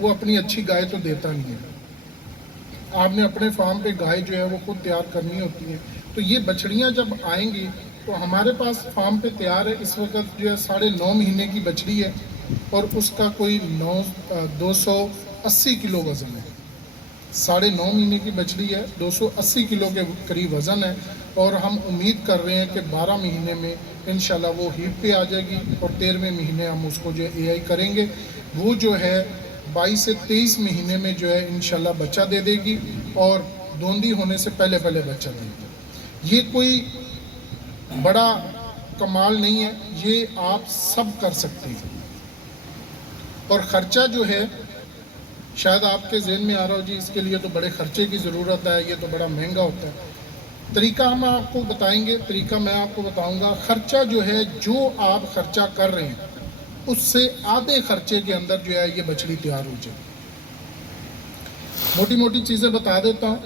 वो अपनी अच्छी गाय तो देता नहीं है। आपने अपने फार्म पे गाय जो है वो खुद तैयार करनी होती है। तो ये बछड़ियाँ जब आएंगी तो हमारे पास फार्म पे तैयार है इस वक्त जो है 9.5 महीने की बछड़ी है और उसका कोई 280 किलो वज़न है। 9.5 महीने की बछड़ी है, 280 किलो के करीब वज़न है और हम उम्मीद कर रहे हैं कि 12 महीने में इंशाल्लाह वो हीट पे आ जाएगी और 13वें महीने हम उसको जो है एआई करेंगे। वो जो है 22 से 23 महीने में जो है इंशाल्लाह बच्चा दे देगी और दोंदी होने से पहले पहले बच्चा देगी। ये कोई बड़ा कमाल नहीं है, ये आप सब कर सकते हैं। और ख़र्चा जो है शायद आपके ज़हन में आ रहा हो जी इसके लिए तो बड़े ख़र्चे की ज़रूरत है, ये तो बड़ा महंगा होता है। तरीका हम आपको बताएंगे, तरीका मैं आपको बताऊंगा। ख़र्चा जो है जो आप ख़र्चा कर रहे हैं उससे आधे खर्चे के अंदर जो है ये बछड़ी तैयार हो जाए। मोटी मोटी चीज़ें बता देता हूँ,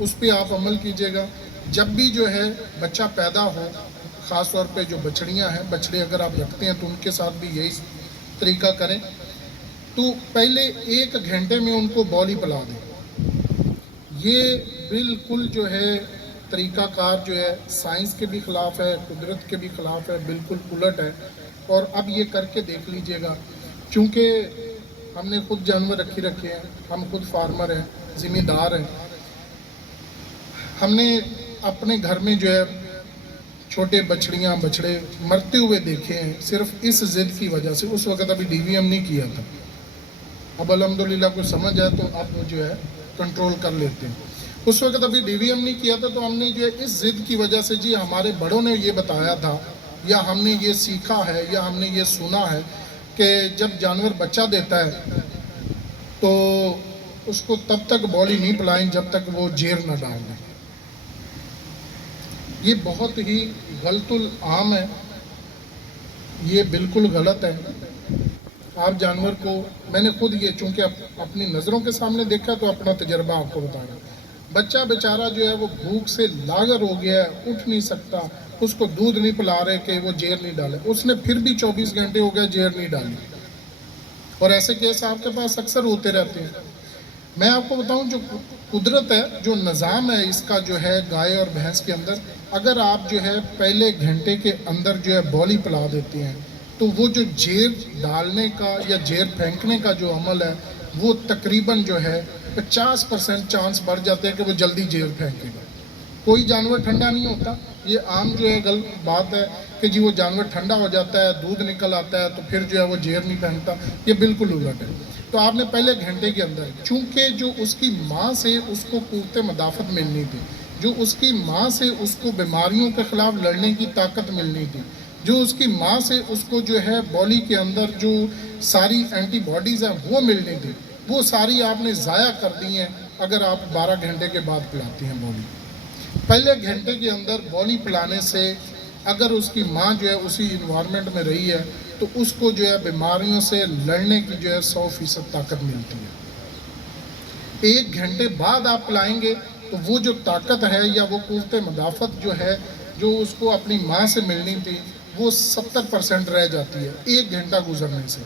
उस पर आप अमल कीजिएगा। जब भी जो है बच्चा पैदा हो, ख़ास तौर पे जो बछड़ियाँ हैं, बछड़े अगर आप रखते हैं तो उनके साथ भी यही तरीका करें। तो पहले 1 घंटे में उनको बॉली पिला दें। ये बिल्कुल जो है तरीक़ाकार जो है साइंस के भी ख़िलाफ़ है, कुदरत के भी ख़िलाफ़ है, बिल्कुल उलट है। और अब ये करके देख लीजिएगा, चूँकि हमने खुद जानवर रखे हैं, हम खुद फार्मर हैं, ज़िम्मेदार हैं। हमने अपने घर में जो है छोटे बछड़ियाँ बछड़े मरते हुए देखे हैं सिर्फ इस ज़िद की वजह से। उस वक़्त अभी डीवीएम नहीं किया था, अब अल्हम्दुलिल्लाह को समझ आए तो अब जो है कंट्रोल कर लेते हैं। उस वक़्त अभी डीवीएम नहीं किया था तो हमने जो है इस ज़िद की वजह से, जी हमारे बड़ों ने ये बताया था या हमने ये सीखा है या हमने ये सुना है कि जब जानवर बच्चा देता है तो उसको तब तक बॉली नहीं पिलाएं जब तक वो जेर न डाल दें। ये बहुत ही गलतुल आम है, ये बिल्कुल गलत है। आप जानवर को, मैंने खुद ये चूँकि अपनी नज़रों के सामने देखा तो अपना तजर्बा आपको बता रहा हूँ। बच्चा बेचारा जो है वो भूख से लागर हो गया है, उठ नहीं सकता, उसको दूध नहीं पिला रहे कि वो जेर नहीं डाले, उसने फिर भी 24 घंटे हो गए जेर नहीं डाली। और ऐसे केस आपके पास अक्सर होते रहते हैं। मैं आपको बताऊं, जो कुदरत है, जो निज़ाम है इसका जो है गाय और भैंस के अंदर, अगर आप जो है पहले घंटे के अंदर जो है बॉली पिला देते हैं तो वो जो जेर डालने का या जेर फेंकने का जो अमल है वो तकरीबन जो है 50% चांस बढ़ जाते हैं कि वो जल्दी जेर फेंकेगा। कोई जानवर ठंडा नहीं होता, ये आम जो है गलत बात है कि जी वो जानवर ठंडा हो जाता है, दूध निकल आता है तो फिर जो है वो जेर नहीं फेंकता, ये बिल्कुल उलट है। तो आपने पहले घंटे के अंदर, चूँकि जो उसकी माँ से उसको क़ुव्वत मदाफ़त मिलनी थी, जो उसकी माँ से उसको बीमारियों के ख़िलाफ़ लड़ने की ताकत मिलनी थी, जो उसकी माँ से उसको जो है बॉडी के अंदर जो सारी एंटीबॉडीज़ हैं वो मिलनी थी, वो सारी आपने ज़ाया कर दी हैं अगर आप 12 घंटे के बाद पिलाती हैं बॉली। पहले घंटे के अंदर बॉली पिलाने से अगर उसकी माँ जो है उसी इन्वायरमेंट में रही है तो उसको जो है बीमारियों से लड़ने की जो है 100% ताकत मिलती है। 1 घंटे बाद आप पिलाएंगे तो वो जो ताकत है या वो क़ुव्वत मदाफ़त जो है जो उसको अपनी माँ से मिलनी थी वो 70% रह जाती है 1 घंटा गुजरने से।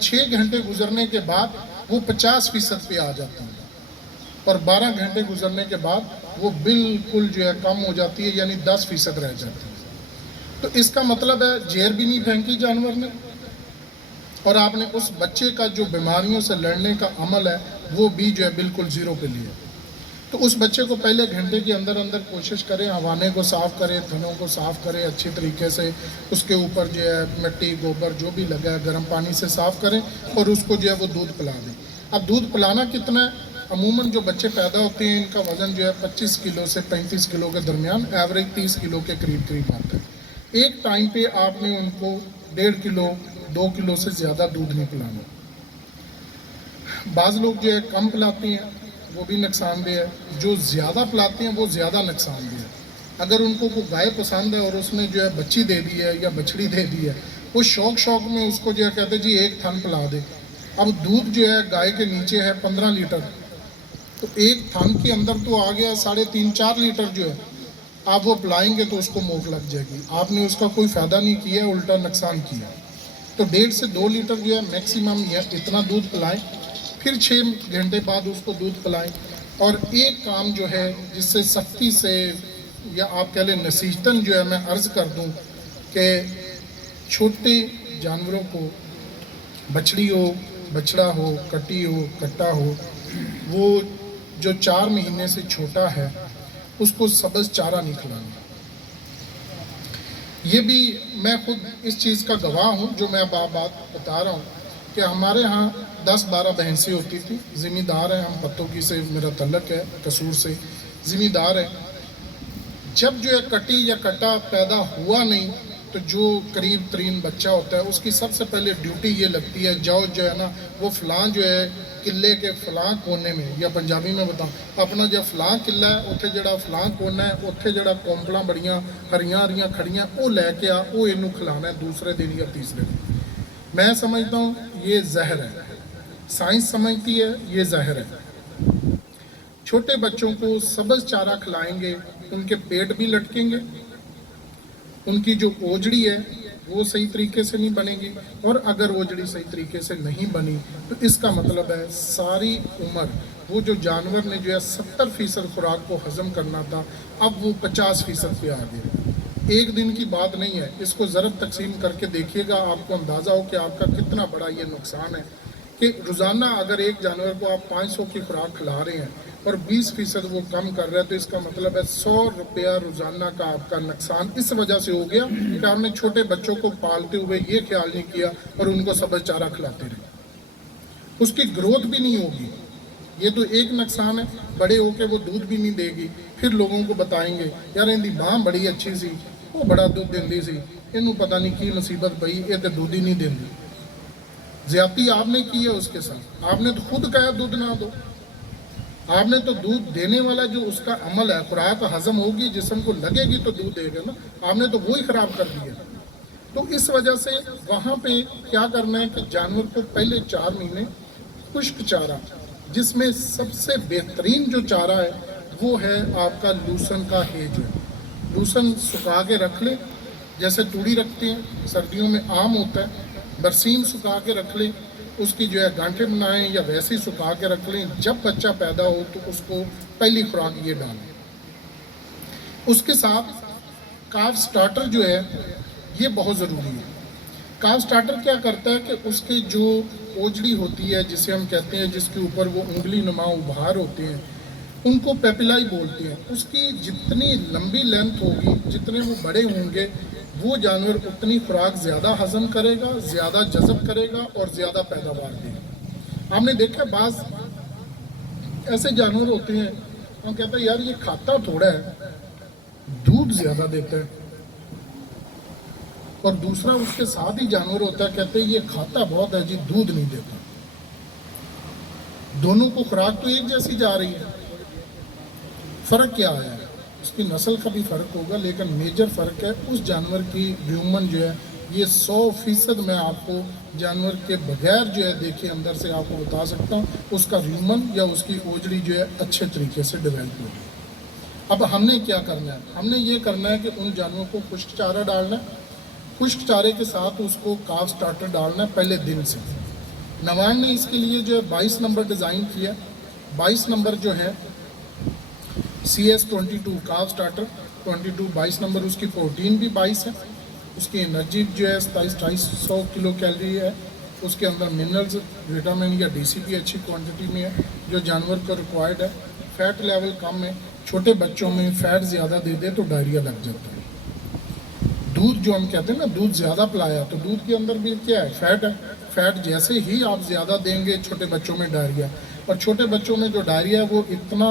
6 घंटे गुजरने के बाद वो 50% पे आ जाती है और 12 घंटे गुजरने के बाद वो बिल्कुल जो है कम हो जाती है, यानी 10% रह जाती है। तो इसका मतलब है जेर भी नहीं फेंकी जानवर ने और आपने उस बच्चे का जो बीमारियों से लड़ने का अमल है वो भी जो है बिल्कुल ज़ीरो पे लिया। तो उस बच्चे को पहले घंटे के अंदर अंदर कोशिश करें, हवाने को साफ़ करें, थनों को साफ़ करें अच्छी तरीके से, उसके ऊपर जो है मिट्टी गोबर जो भी लगा है गर्म पानी से साफ़ करें और उसको जो है वो दूध पिला दें। अब दूध पिलाना कितना है? अमूमन जो बच्चे पैदा होते हैं इनका वज़न जो है 25 किलो से 35 किलो के दरमियान, एवरेज 30 किलो के करीब आता है। एक टाइम पे आपने उनको 1.5 किलो 2 किलो से ज़्यादा दूध नहीं पिलाना। बाज़ लोग जो है कम पिलाते हैं वो भी नुकसानदेह है, जो ज़्यादा पिलाते हैं वो ज़्यादा नुकसानदेह है। अगर उनको कोई गाय पसंद है और उसने जो है बच्ची दे दी है या बछड़ी दे दी है, वो शौक में उसको जो है कहते जी 1 थन पिला दे। अब दूध जो है गाय के नीचे है 15 लीटर, तो 1 थन के अंदर तो आ गया 3.5-4 लीटर जो है, आप वो पिलाएंगे तो उसको मोक लग जाएगी। आपने उसका कोई फ़ायदा नहीं किया, उल्टा नुकसान किया। तो 1.5 से 2 लीटर जो है मैक्सिमम इतना दूध पिलाएं, फिर 6 घंटे बाद उसको दूध पिलाएं। और एक काम जो है जिससे सख्ती से या आप कह लें नसीहतन जो है मैं अर्ज़ कर दूं कि छोटे जानवरों को, बछड़ी हो, बछड़ा हो, कटी हो, कट्टा हो, वो जो 4 महीने से छोटा है उसको सब्ज़ चारा नहीं खिलाना। ये भी मैं खुद इस चीज़ का गवाह हूँ जो मैं बात बता रहा हूँ कि हमारे यहाँ 10-12 भैंसें होती थी। ज़िम्मेदार हैं हम, पत्तों की से मेरा तल्लक है, कसूर से ज़िम्मेदार है। जब जो है कटी या कटा पैदा हुआ नहीं तो जो करीब तरीन बच्चा होता है उसकी सबसे पहले ड्यूटी ये लगती है, जाओ जो है ना वो फलां जो है किले के फलां कोने में, या पंजाबी में बताऊँ अपना जो फलां किला है उत्थे जड़ा फलां कोना है उत्थे जड़ा कोंपलां बड़ियां हरियां हरियां खड़ियां वो लैके आ, वो इनू खिलाना है दूसरे दिन या तीसरे दिन। मैं समझता हूँ ये जहर है, साइंस समझती है ये जहर है। छोटे बच्चों को सब्ज़ चारा खिलाएंगे, उनके पेट भी लटकेंगे, उनकी जो ओजड़ी है वो सही तरीके से नहीं बनेगी, और अगर ओजड़ी सही तरीके से नहीं बनी तो इसका मतलब है सारी उम्र वो जो जानवर ने जो है 70% खुराक को हज़म करना था अब वो 50% पे आ गया। एक दिन की बात नहीं है, इसको ज़रब तकसीम करके देखिएगा, आपको अंदाज़ा हो कि आपका कितना बड़ा ये नुकसान है कि रोज़ाना अगर एक जानवर को आप 500 की खुराक खिला रहे हैं और 20% वो कम कर रहे हैं तो इसका मतलब है 100 रुपया रोज़ाना का आपका नुकसान इस वजह से हो गया कि आपने छोटे बच्चों को पालते हुए ये ख्याल नहीं किया और उनको सब्ज़ चारा खिलाते रहे। उसकी ग्रोथ भी नहीं होगी, ये तो एक नुकसान है। बड़े होके वो दूध भी नहीं देगी, फिर लोगों को बताएंगे यार इनकी मां बड़ी अच्छी सी, वो बड़ा दूध देंदी सी, इनू पता नहीं की मुसीबत पई, ये तो दूध ही नहीं देंदी। ज्यादती आपने की है उसके साथ, आपने तो खुद कहा दूध ना दो। आपने तो दूध देने वाला जो उसका अमल है, खुराक हजम होगी, जिस्म को लगेगी तो दूध देगा ना, आपने तो वो ही खराब कर दिया। तो इस वजह से वहाँ पे क्या करना है कि जानवर को पहले 4 महीने खुश्क चारा, जिसमें सबसे बेहतरीन जो चारा है वो है आपका लूसन का हेज है। लूसन सुखा के रख ले, जैसे तूड़ी रखते हैं, सर्दियों में आम होता है, बरसीम सुखा के रख लें, उसकी जो है गांठें बनाएं या वैसे ही सुखा के रख लें। जब बच्चा पैदा हो तो उसको पहली खुराक ये डालें। उसके साथ काफ स्टार्टर जो है ये बहुत ज़रूरी है। काफ स्टार्टर क्या करता है कि उसके जो ओजड़ी होती है जिसे हम कहते हैं, जिसके ऊपर वो उंगली नुमा उभार होते हैं, उनको पेपिलाई बोलते हैं। उसकी जितनी लंबी लेंथ होगी, जितने वो बड़े होंगे, वो जानवर उतनी खुराक ज़्यादा हज़म करेगा, ज़्यादा जज़ब करेगा और ज़्यादा पैदावार देगा। आपने देखा बाज़ ऐसे जानवर होते हैं, हम कहते हैं यार ये खाता थोड़ा है, दूध ज़्यादा देता है, और दूसरा उसके साथ ही जानवर होता है, कहते हैं ये खाता बहुत है जी, दूध नहीं देता। दोनों को खुराक तो एक जैसी जा रही है, फ़र्क क्या आया है? उसकी नस्ल का भी फ़र्क होगा, लेकिन मेजर फ़र्क है उस जानवर की ह्यूमन जो है, ये 100% मैं आपको जानवर के बगैर जो है देखे अंदर से आपको बता सकता हूँ, उसका ह्यूमन या उसकी ओजड़ी जो है अच्छे तरीके से डेवलप होगी। अब हमने क्या करना है? हमने ये करना है कि उन जानवरों को खुश्क चारा डालना है, खुश्क चारे के साथ उसको काफ स्टार्टर डालना है पहले दिन से। नवान ने इसके लिए जो है 22 नंबर डिज़ाइन किया। 22 नंबर जो है CS22 काफ स्टार्टर 22 नंबर, उसकी प्रोटीन भी 22 है, उसकी एनर्जी जो है 2700 किलो कैलोरी है, उसके अंदर मिनरल्स, विटामिन या DCP अच्छी क्वांटिटी में है जो जानवर को रिक्वायर्ड है। फैट लेवल कम है, छोटे बच्चों में फैट ज़्यादा दे दे तो डायरिया लग जाता है। दूध जो हम कहते हैं ना, दूध ज़्यादा पिलाया तो दूध के अंदर भी क्या है? फैट है। फैट जैसे ही आप ज़्यादा देंगे छोटे बच्चों में डायरिया, और छोटे बच्चों में जो डायरिया वो इतना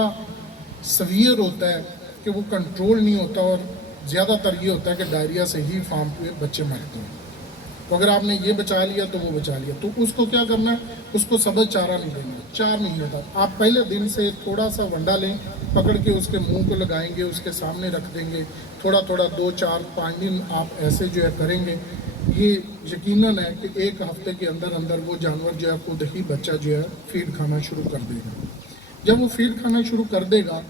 सवियर होता है कि वो कंट्रोल नहीं होता, और ज़्यादातर ये होता है कि डायरिया से ही फार्म पे बच्चे मरते हैं। तो अगर आपने ये बचा लिया तो वो बचा लिया। तो उसको क्या करना है? उसको सब्ज़ चारा नहीं देना 4 महीने तक। आप पहले दिन से थोड़ा सा वंडा लें, पकड़ के उसके मुंह को लगाएंगे, उसके सामने रख देंगे, थोड़ा थोड़ा 2, 4, 5 दिन आप ऐसे जो है करेंगे। ये यकीनन है कि 1 हफ्ते के अंदर अंदर वो जानवर जो है खुद ही बच्चा जो है फीड खाना शुरू कर देगा। जब वो फीड खाना शुरू कर देगा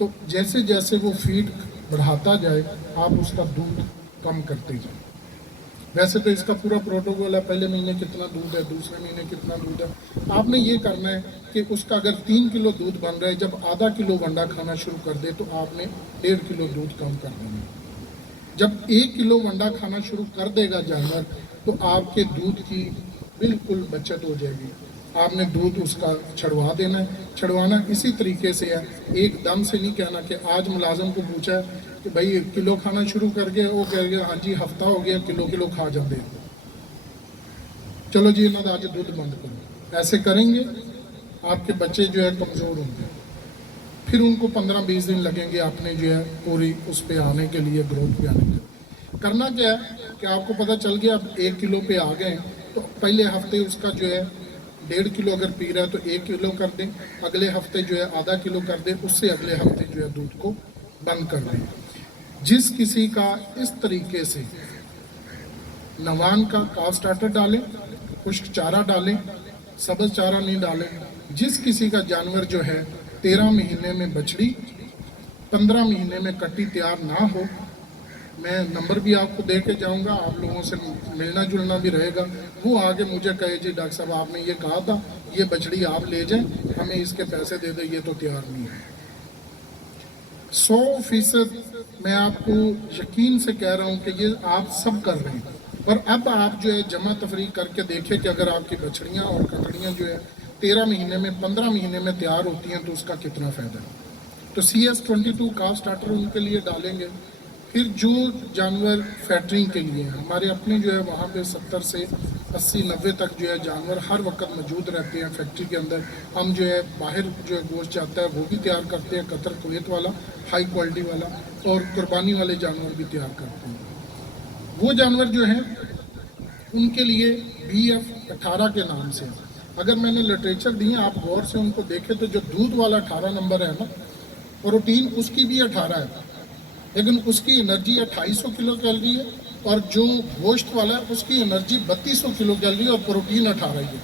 तो जैसे जैसे वो फीड बढ़ाता जाए आप उसका दूध कम करते जाए। वैसे तो इसका पूरा प्रोटोकॉल है, पहले महीने कितना दूध है, दूसरे महीने कितना दूध है। आपने ये करना है कि उसका अगर 3 किलो दूध बन रहा है, जब आधा किलो वंडा खाना शुरू कर दे तो आपने 1.5 किलो दूध कम कर देना। जब 1 किलो वंडा खाना शुरू कर देगा जानवर तो आपके दूध की बिल्कुल बचत हो जाएगी। आपने दूध उसका छड़वा देना है। छड़वाना इसी तरीके से है, एकदम से नहीं कहना कि आज मुलाजम को पूछा है कि भाई 1 किलो खाना शुरू कर गए, वो कह गया हाँ जी हफ्ता हो गया किलो खा जाते हैं, चलो जी इन्होंने आज दूध बंद करो। ऐसे करेंगे आपके बच्चे जो है कमज़ोर होंगे, फिर उनको 15-20 दिन लगेंगे अपने जो है पूरी उस पे आने के लिए, ग्रोथ पे आने के लिए। करना क्या है कि आपको पता चल गया अब 1 किलो पे आ गए, तो पहले हफ्ते उसका जो है 1.5 किलो अगर पी रहा है तो 1 किलो कर दें, अगले हफ्ते जो है आधा किलो कर दें, उससे अगले हफ्ते जो है दूध को बंद कर दें। जिस किसी का इस तरीके से नवान का काफ स्टार्टर डालें, खुश्क चारा डालें, सब्ज चारा नहीं डालें। जिस किसी का जानवर जो है 13 महीने में बछड़ी, 15 महीने में कट्टी तैयार ना हो, मैं नंबर भी आपको दे के जाऊँगा, आप लोगों से मिलना जुलना भी रहेगा। वो आगे मुझे कहे जी डॉक्टर साहब आपने ये कहा था, ये बछड़ी आप ले जाएं, हमें इसके पैसे दे दें, ये तो तैयार नहीं है। 100% मैं आपको यकीन से कह रहा हूँ कि ये आप सब कर रहे हैं। और अब आप जो है जमा तफरीक करके देखें कि अगर आपकी बछड़ियाँ और ककड़ियाँ जो है 13 महीने में 15 महीने में तैयार होती हैं तो उसका कितना फ़ायदा है। तो CS22 काफ स्टार्टर उनके लिए डालेंगे। फिर जो जानवर फैक्ट्रिंग के लिए हैं, हमारे अपने जो है वहाँ पे 70 से 80-90 तक जो है जानवर हर वक्त मौजूद रहते हैं फैक्ट्री के अंदर। हम जो है बाहर जो है गोश्त जाता है वो भी तैयार करते हैं, कतर कुवैत वाला हाई क्वालिटी वाला, और कुर्बानी वाले जानवर भी तैयार करते हैं। वो जानवर जो हैं उनके लिए BF18 के नाम से, अगर मैंने लिटरेचर दिए आप गौर से उनको देखें तो जो दूध वाला 18 नंबर है ना, प्रोटीन उसकी भी 18 है, लेकिन उसकी एनर्जी 2800 किलो कैलोरी है, और जो गोश्त वाला है उसकी एनर्जी 3200 किलो कैलोरी और प्रोटीन 18 ही है।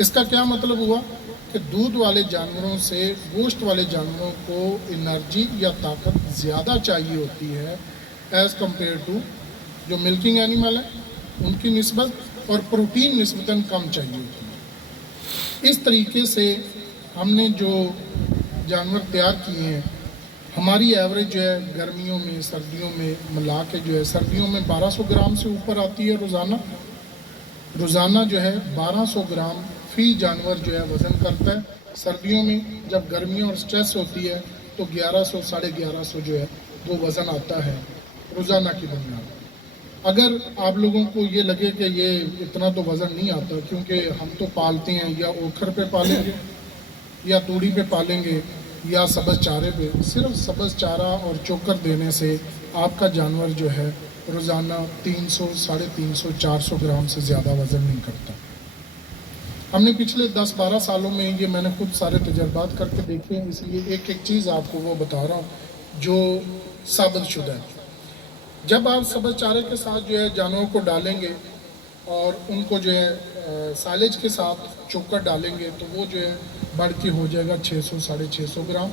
इसका क्या मतलब हुआ कि दूध वाले जानवरों से गोश्त वाले जानवरों को एनर्जी या ताकत ज़्यादा चाहिए होती है एज़ कम्पेयर टू जो मिल्किंग एनिमल है उनकी निस्बत, और प्रोटीन निस्बतन कम चाहिए होती है। इस तरीके से हमने जो जानवर तैयार किए हैं, हमारी एवरेज जो है गर्मियों में सर्दियों में मिला के जो है, सर्दियों में 1200 ग्राम से ऊपर आती है रोज़ाना जो है 1200 ग्राम फी जानवर जो है वज़न करता है। सर्दियों में जब गर्मियों और स्ट्रेस होती है तो 1100 1150 जो है वो वज़न आता है रोज़ाना की बुनियाद। अगर आप लोगों को ये लगे कि ये इतना तो वज़न नहीं आता, क्योंकि हम तो पालते हैं या ओखर पे पालेंगे या तूड़ी पे पालेंगे या सब्ज़ चारे पे, सिर्फ सब्ज़ चारा और चोकर देने से आपका जानवर जो है रोज़ाना 300, 350, 400 ग्राम से ज़्यादा वज़न नहीं करता। हमने पिछले 10-12 सालों में ये मैंने खुद सारे तजर्बात करके देखे हैं, इसलिए एक एक चीज़ आपको वो बता रहा हूँ जो साबित शुदा है। जब आप सब्ज़ चारे के साथ जो है जानवरों को डालेंगे और उनको जो है साइलेज के साथ चोकर डालेंगे तो वो जो है बढ़ के हो जाएगा 600, 650 ग्राम।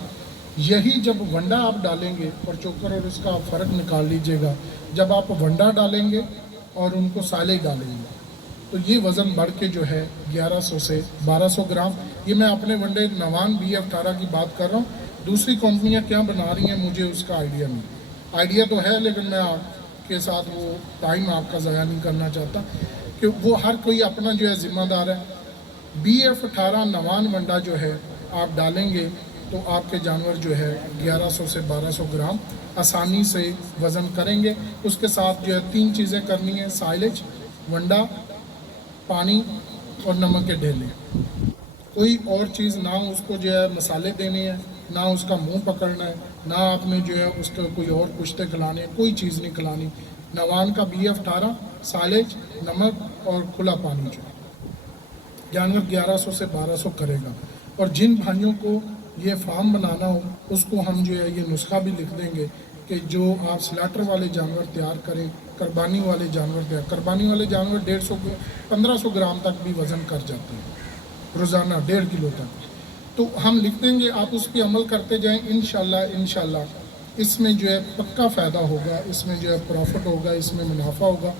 यही जब वंडा आप डालेंगे और चोकर और उसका फ़र्क निकाल लीजिएगा, जब आप वंडा डालेंगे और उनको साइलेज डालेंगे तो ये वज़न बढ़ के जो है 1100 से 1200 ग्राम। ये मैं अपने वनडे नवान BF18 की बात कर रहा हूँ। दूसरी कंपनियाँ क्या बना रही हैं मुझे उसका आइडिया नहीं, आइडिया तो है लेकिन मैं आपके साथ वो टाइम आपका ज़ाया नहीं करना चाहता कि वो हर कोई अपना जो है ज़िम्मेदार है। BF18 नवान वंडा जो है आप डालेंगे तो आपके जानवर जो है 1100 से 1200 ग्राम आसानी से वज़न करेंगे। उसके साथ जो है 3 चीज़ें करनी है, साइलेज, वंडा, पानी और नमक के ढेले। कोई और चीज़ ना उसको जो है मसाले देने हैं, ना उसका मुंह पकड़ना है, ना आपने जो है उसको कोई और कुश्ते खिलाने, कोई चीज़ नहीं खिलानी। नवान का BF18, साइलेज, नमक और खुला पानी जो जानवर 1100 से 1200 करेगा। और जिन भाइयों को ये फार्म बनाना हो उसको हम जो है ये नुस्खा भी लिख देंगे कि जो आप स्लाटर वाले जानवर तैयार करें, कुर्बानी वाले जानवर तैयार, कुर्बानी वाले जानवर 150-1500 ग्राम तक भी वज़न कर जाते हैं रोज़ाना, 1.5 किलो तक। तो हम लिख देंगे, आप उस पर अमल करते जाएं। इंशाल्लाह اس میں جو ہے پکا فائدہ ہوگا، اس میں جو ہے پروفٹ ہوگا، اس میں منافع ہوگا.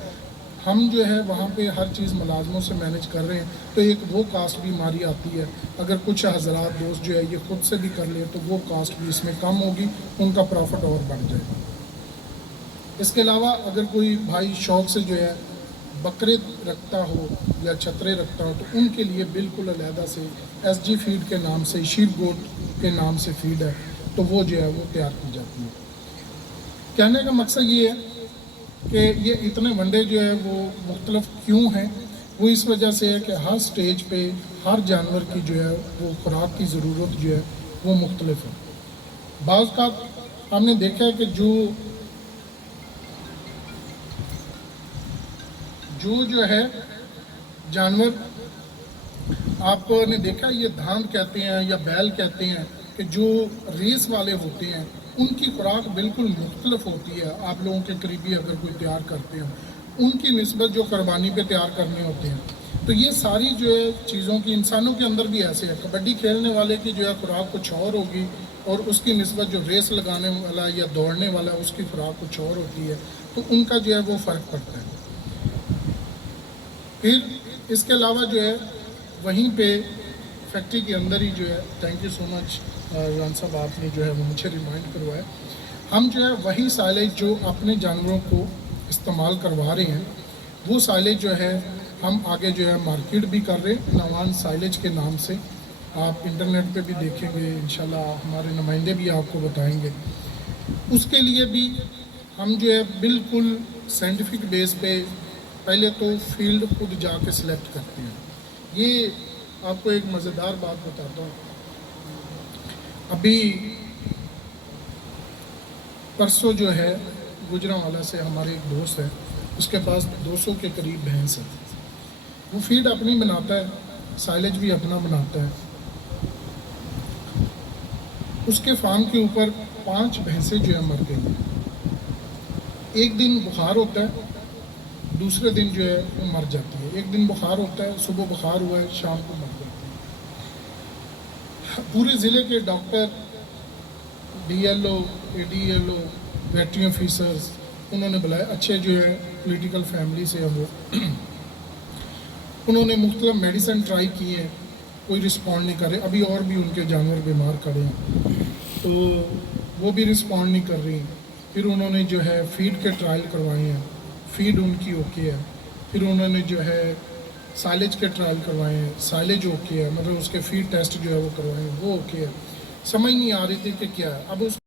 ہم جو ہے وہاں پہ ہر چیز ملازموں سے مینیج کر رہے ہیں تو ایک وہ کاسٹ بھی ہماری آتی ہے. اگر کچھ حضرات دوست جو ہے یہ خود سے بھی کر لیں تو وہ کاسٹ بھی اس میں کم ہوگی، ان کا پروفٹ اور بڑھ جائے گا. اس کے علاوہ اگر کوئی بھائی شوق سے جو ہے بکرے رکھتا ہو یا چھترے رکھتا ہو تو ان کے لیے بالکل علیحدہ سے ایس جی فیڈ کے نام سے، شیپ گوٹ کے نام سے فیڈ ہے تو وہ جو ہے وہ تیار کی جاتی ہے. کہنے کا مقصد یہ ہے کہ یہ اتنے ونڈے جو ہے وہ مختلف کیوں ہیں؟ وہ اس وجہ سے ہے کہ ہر سٹیج پہ ہر جانور کی جو ہے وہ خوراک کی ضرورت جو ہے وہ مختلف ہے. بعض کا ہم نے دیکھا ہے کہ جو ہے جانور آپ کو نے دیکھا یہ دھاند کہتے ہیں یا بیل کہتے ہیں کہ جو ریس والے ہوتے ہیں ان کی خوراک بالکل مختلف ہوتی ہے. آپ لوگوں کے قریبی اگر کوئی تیار کرتے ہیں ان کی نسبت جو قربانی پہ تیار کرنے ہوتے ہیں تو یہ ساری جو ہے چیزوں کی انسانوں کے اندر بھی ایسے ہے. کبڈی کھیلنے والے کی جو ہے خوراک کچھ اور ہوگی اور اس کی نسبت جو ریس لگانے والا یا دوڑنے والا اس کی خوراک کچھ اور ہوتی ہے، تو ان کا جو ہے وہ فرق پڑتا ہے. پھر اس کے علاوہ جو ہے وہیں پہ فیکٹری کے اندر ہی جو ہے، تھینک یو سو مچ ران صاحب، آپ نے جو ہے وہ مجھے ریمائنڈ کروایا، ہم جو ہے وہی سائلیج جو اپنے جانوروں کو استعمال کروا رہے ہیں وہ سائلیج جو ہے ہم آگے جو ہے مارکیٹ بھی کر رہے ہیں نوان سائلیج کے نام سے. آپ انٹرنیٹ پہ بھی دیکھیں گے، انشاءاللہ ہمارے نمائندے بھی آپ کو بتائیں گے. اس کے لیے بھی ہم جو ہے بالکل سائنٹیفک بیس پہ پہلے تو فیلڈ خود جا کے سلیکٹ کرتے ہیں. یہ آپ کو ایک مزیدار بات بتاتا ہوں. ابھی پرسوں جو ہے گجرانوالہ سے ہمارے ایک دوست ہے، اس کے پاس 200 کے قریب بھینس ہے. وہ فیڈ اپنی بناتا ہے، سائلیج بھی اپنا بناتا ہے. اس کے فارم کے اوپر 5 بھینسیں جو ہے مر گئی. ایک دن بخار ہوتا ہے، دوسرے دن جو ہے وہ مر جاتی ہے. ایک دن بخار ہوتا ہے، صبح بخار ہوا ہے، شام کو مر جاتی ہے. پورے ضلع کے ڈاکٹر، ڈی ایل او، اے ڈی ایل او، ویٹری آفیسرز انہوں نے بلائے، اچھے جو ہے پولیٹیکل فیملی سے ہیں وہ. انہوں نے مختلف میڈیسن ٹرائی کی ہیں، کوئی رسپونڈ نہیں کر رہے. ابھی اور بھی ان کے جانور بیمار کھڑے ہیں تو وہ بھی رسپونڈ نہیں کر رہی. پھر انہوں نے جو ہے فیڈ کے ٹرائل کروائے ہیں، فیڈ ان کی اوکے ہے. پھر انہوں نے جو ہے سائلیج کے ٹرائل کروائے ہیں، سائلیج اوکے ہے، مطلب اس کے فیڈ ٹیسٹ جو ہے وہ کروائے ہیں، وہ اوکے ہے. سمجھ نہیں آ رہی تھی کہ کیا ہے. اب اس